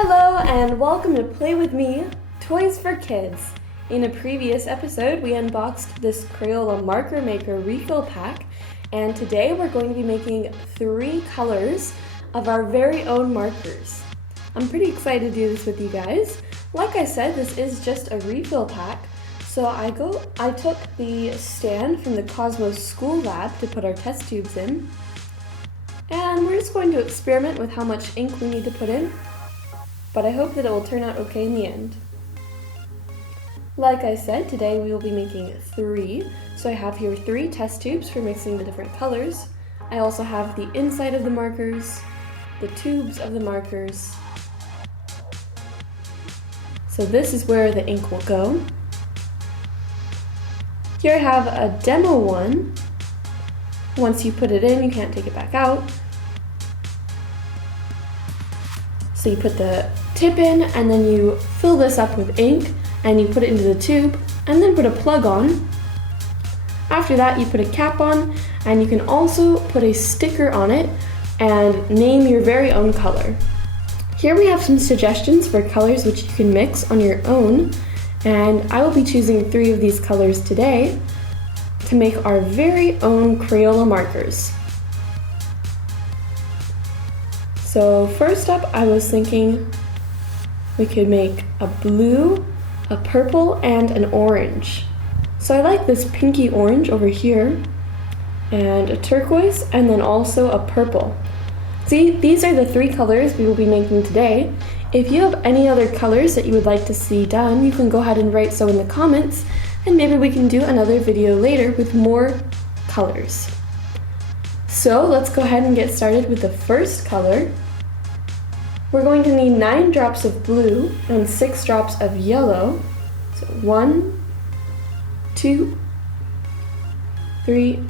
Hello and welcome to Play With Me, Toys for Kids. In a previous episode, we unboxed this Crayola Marker Maker refill pack, and today we're going to be making 3 colors of our very own markers. I'm pretty excited to do this with you guys. Like I said, this is just a refill pack, so I took the stand from the Cosmos School Lab to put our test tubes in, and we're just going to experiment with how much ink we need to put in. But I hope that it will turn out okay in the end. Like I said, today we will be making 3. So I have here 3 test tubes for mixing the different colors. I also have the inside of the markers, the tubes of the markers. So this is where the ink will go. Here I have a demo one. Once you put it in, you can't take it back out. So you put the tip in, and then you fill this up with ink, and you put it into the tube, and then put a plug on. After that, you put a cap on, and you can also put a sticker on it and name your very own color. Here we have some suggestions for colors which you can mix on your own, and I will be choosing 3 of these colors today to make our very own Crayola markers. So first up, I was thinking we could make a blue, a purple, and an orange. So I like this pinky orange over here, and a turquoise, and then also a purple. See, these are the 3 colors we will be making today. If you have any other colors that you would like to see done, you can go ahead and write so in the comments, and maybe we can do another video later with more colors. So let's go ahead and get started with the first color. We're going to need 9 drops of blue and 6 drops of yellow. So 1, 2, 3,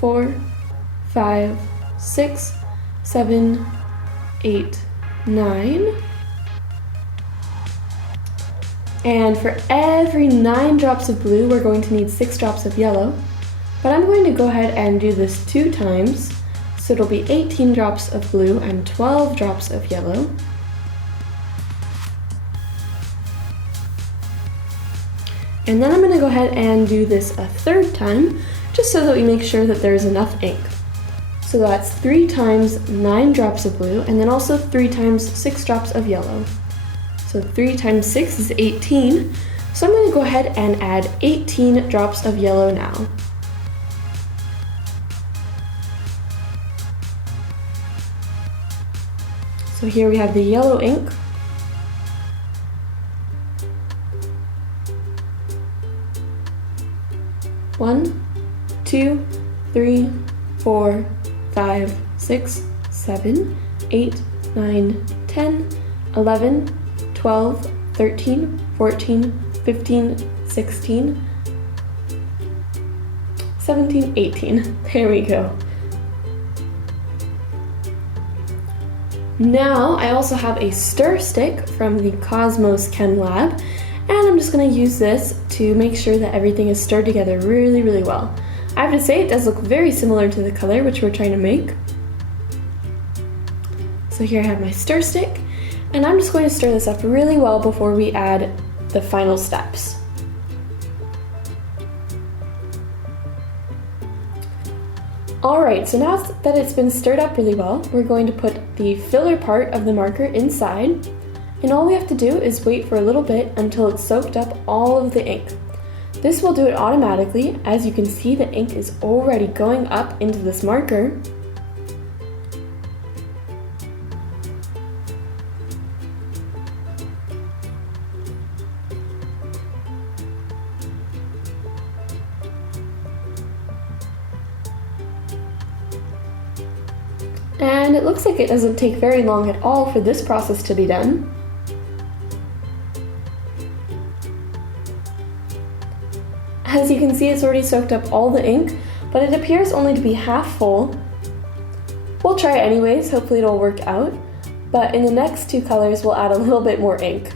4, 5, 6, 7, 8, 9. And for every 9 drops of blue, we're going to need 6 drops of yellow. But I'm going to go ahead and do this 2 times, so it'll be 18 drops of blue and 12 drops of yellow. And then I'm going to go ahead and do this a 3rd time, just so that we make sure that there's enough ink. So that's 3 times 9 drops of blue, and then also 3 times 6 drops of yellow. So 3 times 6 is 18, so I'm going to go ahead and add 18 drops of yellow now. So here we have the yellow ink. One, 2, 3, 4, 5, 6, 7, 8, 9, 10, 11, 12, 13, 14, 15, 16, 17, 18. There we go. Now I also have a stir stick from the Cosmos Chem Lab, and I'm just going to use this to make sure that everything is stirred together really, really well. I have to say it does look very similar to the color which we're trying to make. So here I have my stir stick, and I'm just going to stir this up really well before we add the final steps. Alright, so now that it's been stirred up really well, we're going to put the filler part of the marker inside, and all we have to do is wait for a little bit until it's soaked up all of the ink. This will do it automatically. As you can see, the ink is already going up into this marker. And it looks like it doesn't take very long at all for this process to be done. As you can see, it's already soaked up all the ink, but it appears only to be half full. We'll try it anyways, hopefully it'll work out. But in the next 2 colors, we'll add a little bit more ink.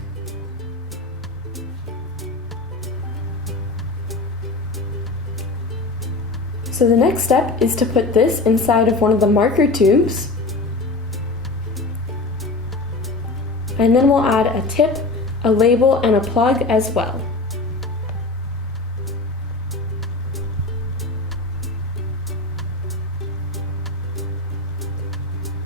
So the next step is to put this inside of one of the marker tubes. And then we'll add a tip, a label, and a plug as well.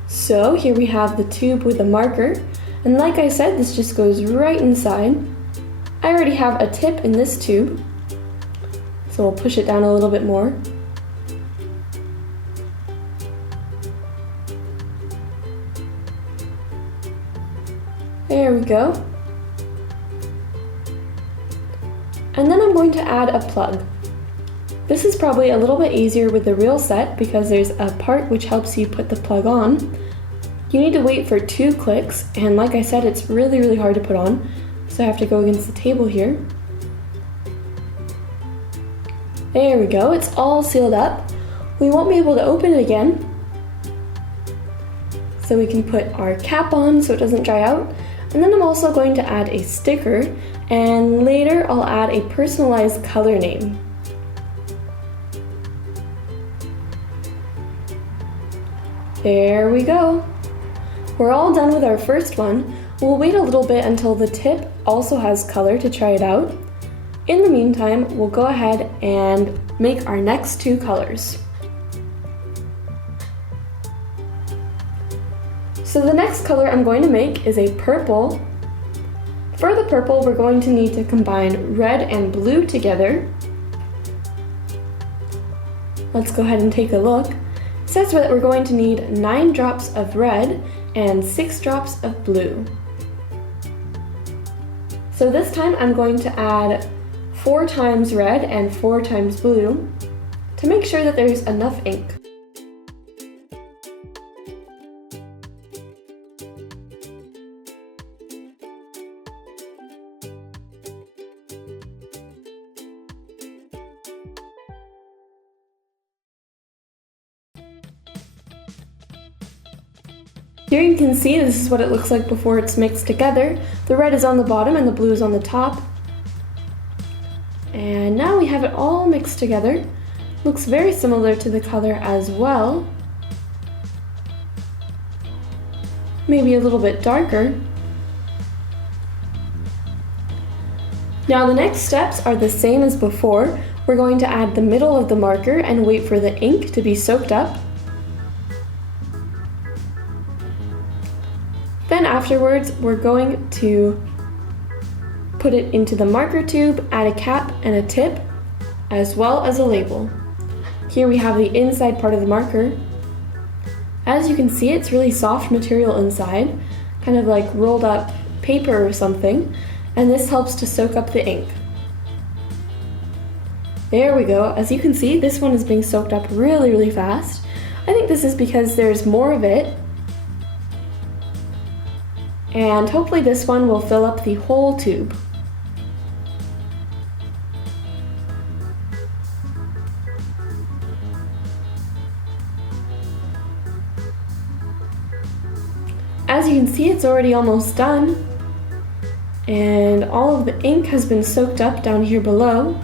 So here we have the tube with a marker, and like I said, this just goes right inside. I already have a tip in this tube, so we'll push it down a little bit more. There we go. And then I'm going to add a plug. This is probably a little bit easier with the real set because there's a part which helps you put the plug on. You need to wait for 2 clicks, and like I said, it's really hard to put on, so I have to go against the table here. There we go, it's all sealed up. We won't be able to open it again, so we can put our cap on so it doesn't dry out. And then I'm also going to add a sticker, and later I'll add a personalized color name. There we go. We're all done with our first one. We'll wait a little bit until the tip also has color to try it out. In the meantime, we'll go ahead and make our next 2 colors. So the next color I'm going to make is a purple. For the purple, we're going to need to combine red and blue together. Let's go ahead and take a look. It says that we're going to need 9 drops of red and 6 drops of blue. So this time I'm going to add 4 times red and 4 times blue to make sure that there's enough ink. Here you can see this is what it looks like before it's mixed together. The red is on the bottom and the blue is on the top. And now we have it all mixed together. Looks very similar to the color as well. Maybe a little bit darker. Now the next steps are the same as before. We're going to add the middle of the marker and wait for the ink to be soaked up. Then afterwards, we're going to put it into the marker tube, add a cap and a tip, as well as a label. Here we have the inside part of the marker. As you can see, it's really soft material inside, kind of like rolled up paper or something, and this helps to soak up the ink. There we go. As you can see, this one is being soaked up really fast. I think this is because there's more of it. And hopefully this one will fill up the whole tube. As you can see, it's already almost done. And all of the ink has been soaked up down here below.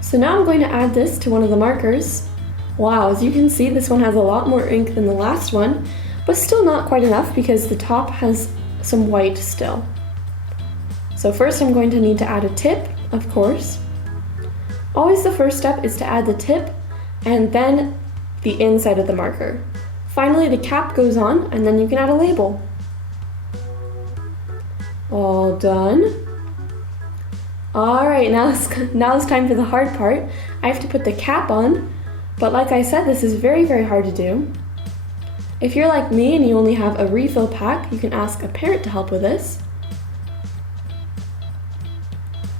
So now I'm going to add this to one of the markers. Wow, as you can see, this one has a lot more ink than the last one, but still not quite enough because the top has some white still. So first I'm going to need to add a tip, of course. Always the first step is to add the tip and then the inside of the marker. Finally, the cap goes on and then you can add a label. All done. Alright, now it's time for the hard part. I have to put the cap on, but like I said, this is very hard to do. If you're like me and you only have a refill pack, you can ask a parent to help with this.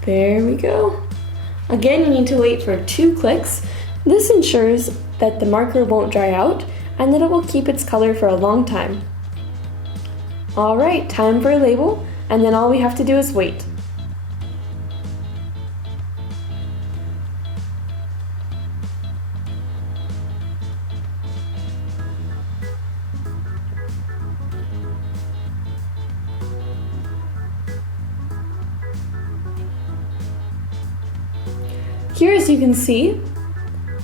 There we go. Again, you need to wait for 2 clicks. This ensures that the marker won't dry out and that it will keep its color for a long time. Alright, time for a label, and then all we have to do is wait. Here, as you can see,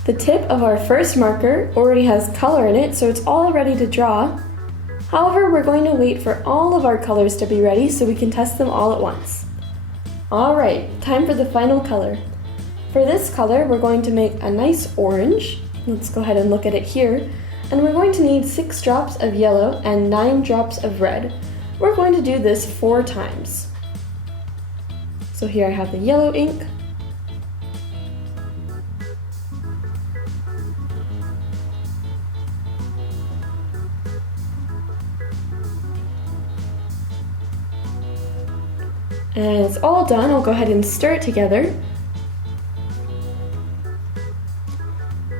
the tip of our first marker already has color in it, so it's all ready to draw. However, we're going to wait for all of our colors to be ready so we can test them all at once. Alright, time for the final color. For this color, we're going to make a nice orange. Let's go ahead and look at it here. And we're going to need 6 drops of yellow and 9 drops of red. We're going to do this 4 times. So here I have the yellow ink. And it's all done. I'll go ahead and stir it together.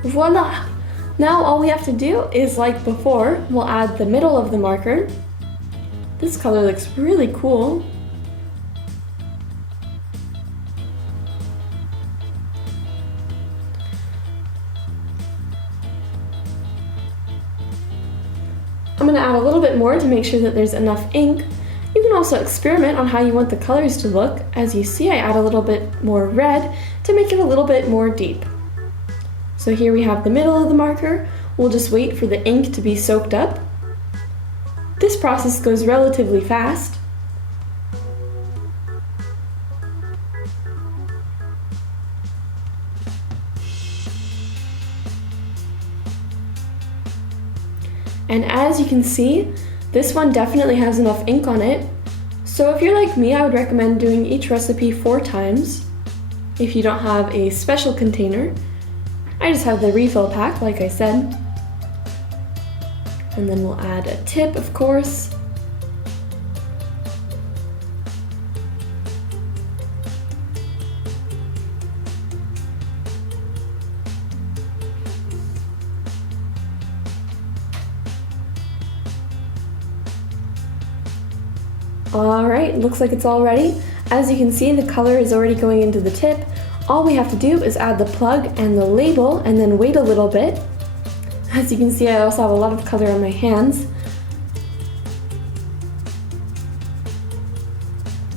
Voila! Now all we have to do is, like before, we'll add the middle of the marker. This color looks really cool. I'm going to add a little bit more to make sure that there's enough ink. You can also experiment on how you want the colors to look. As you see, I add a little bit more red to make it a little bit more deep. So here we have the middle of the marker. We'll just wait for the ink to be soaked up. This process goes relatively fast. And as you can see, this one definitely has enough ink on it. So if you're like me, I would recommend doing each recipe 4 times. If you don't have a special container, I just have the refill pack, like I said. And then we'll add a tip, of course. Alright, looks like it's all ready. As you can see, the color is already going into the tip. All we have to do is add the plug and the label and then wait a little bit. As you can see, I also have a lot of color on my hands.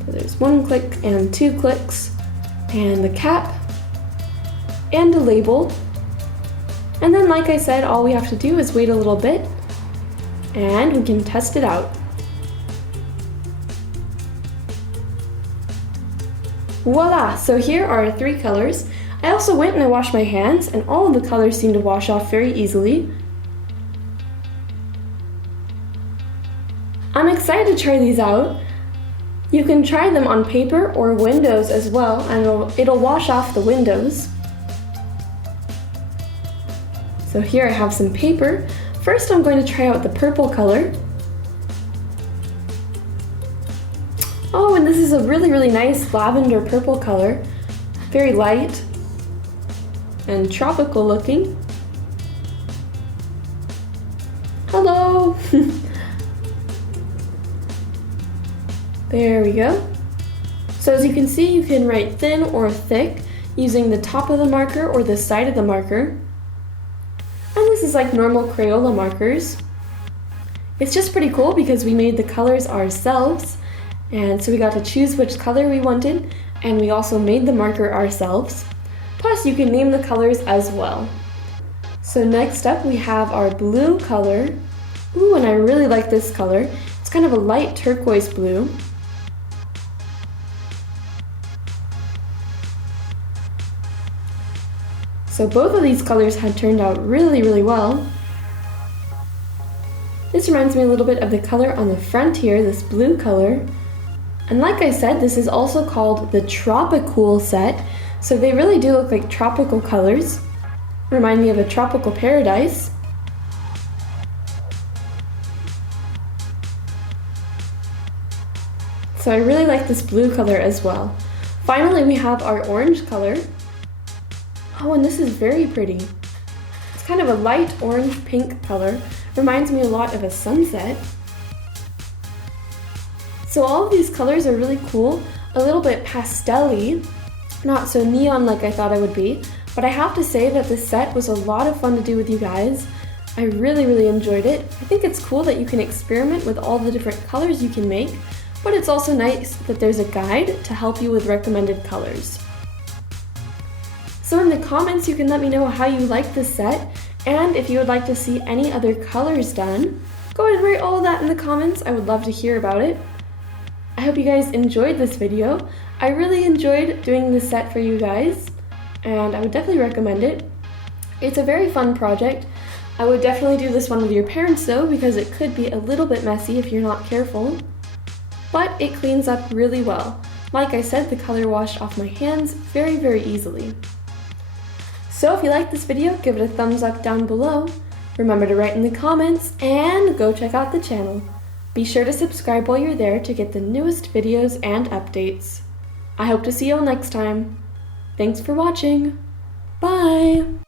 So there's 1 click and 2 clicks, and the cap, and a label. And then, like I said, all we have to do is wait a little bit, and we can test it out. Voila! So here are our 3 colors. I also went and I washed my hands, and all of the colors seem to wash off very easily. I'm excited to try these out. You can try them on paper or windows as well, and it'll wash off the windows. So here I have some paper. First I'm going to try out the purple color. Oh, and this is a really nice lavender purple color. Very light and tropical looking. Hello! There we go. So as you can see, you can write thin or thick using the top of the marker or the side of the marker. And this is like normal Crayola markers. It's just pretty cool because we made the colors ourselves, and so we got to choose which color we wanted, and we also made the marker ourselves. Plus you can name the colors as well. So next up we have our blue color. Ooh, and I really like this color. It's kind of a light turquoise blue. So both of these colors had turned out really well. This reminds me a little bit of the color on the front here, this blue color. And like I said, this is also called the Tropicool set, so they really do look like tropical colors. Remind me of a tropical paradise. So I really like this blue color as well. Finally, we have our orange color. Oh, and this is very pretty. It's kind of a light orange pink color. Reminds me a lot of a sunset. So all of these colors are really cool, a little bit pastel-y, not so neon like I thought it would be, but I have to say that this set was a lot of fun to do with you guys. I really enjoyed it. I think it's cool that you can experiment with all the different colors you can make, but it's also nice that there's a guide to help you with recommended colors. So comments, you can let me know how you like this set, and if you would like to see any other colors done. Go ahead and write all of that in the comments. I would love to hear about it. I hope you guys enjoyed this video. I really enjoyed doing this set for you guys, and I would definitely recommend it. It's a very fun project. I would definitely do this one with your parents though, because it could be a little bit messy if you're not careful. But it cleans up really well. Like I said, the color washed off my hands very easily. So if you liked this video, give it a thumbs up down below. Remember to write in the comments, and go check out the channel. Be sure to subscribe while you're there to get the newest videos and updates. I hope to see you all next time. Thanks for watching. Bye!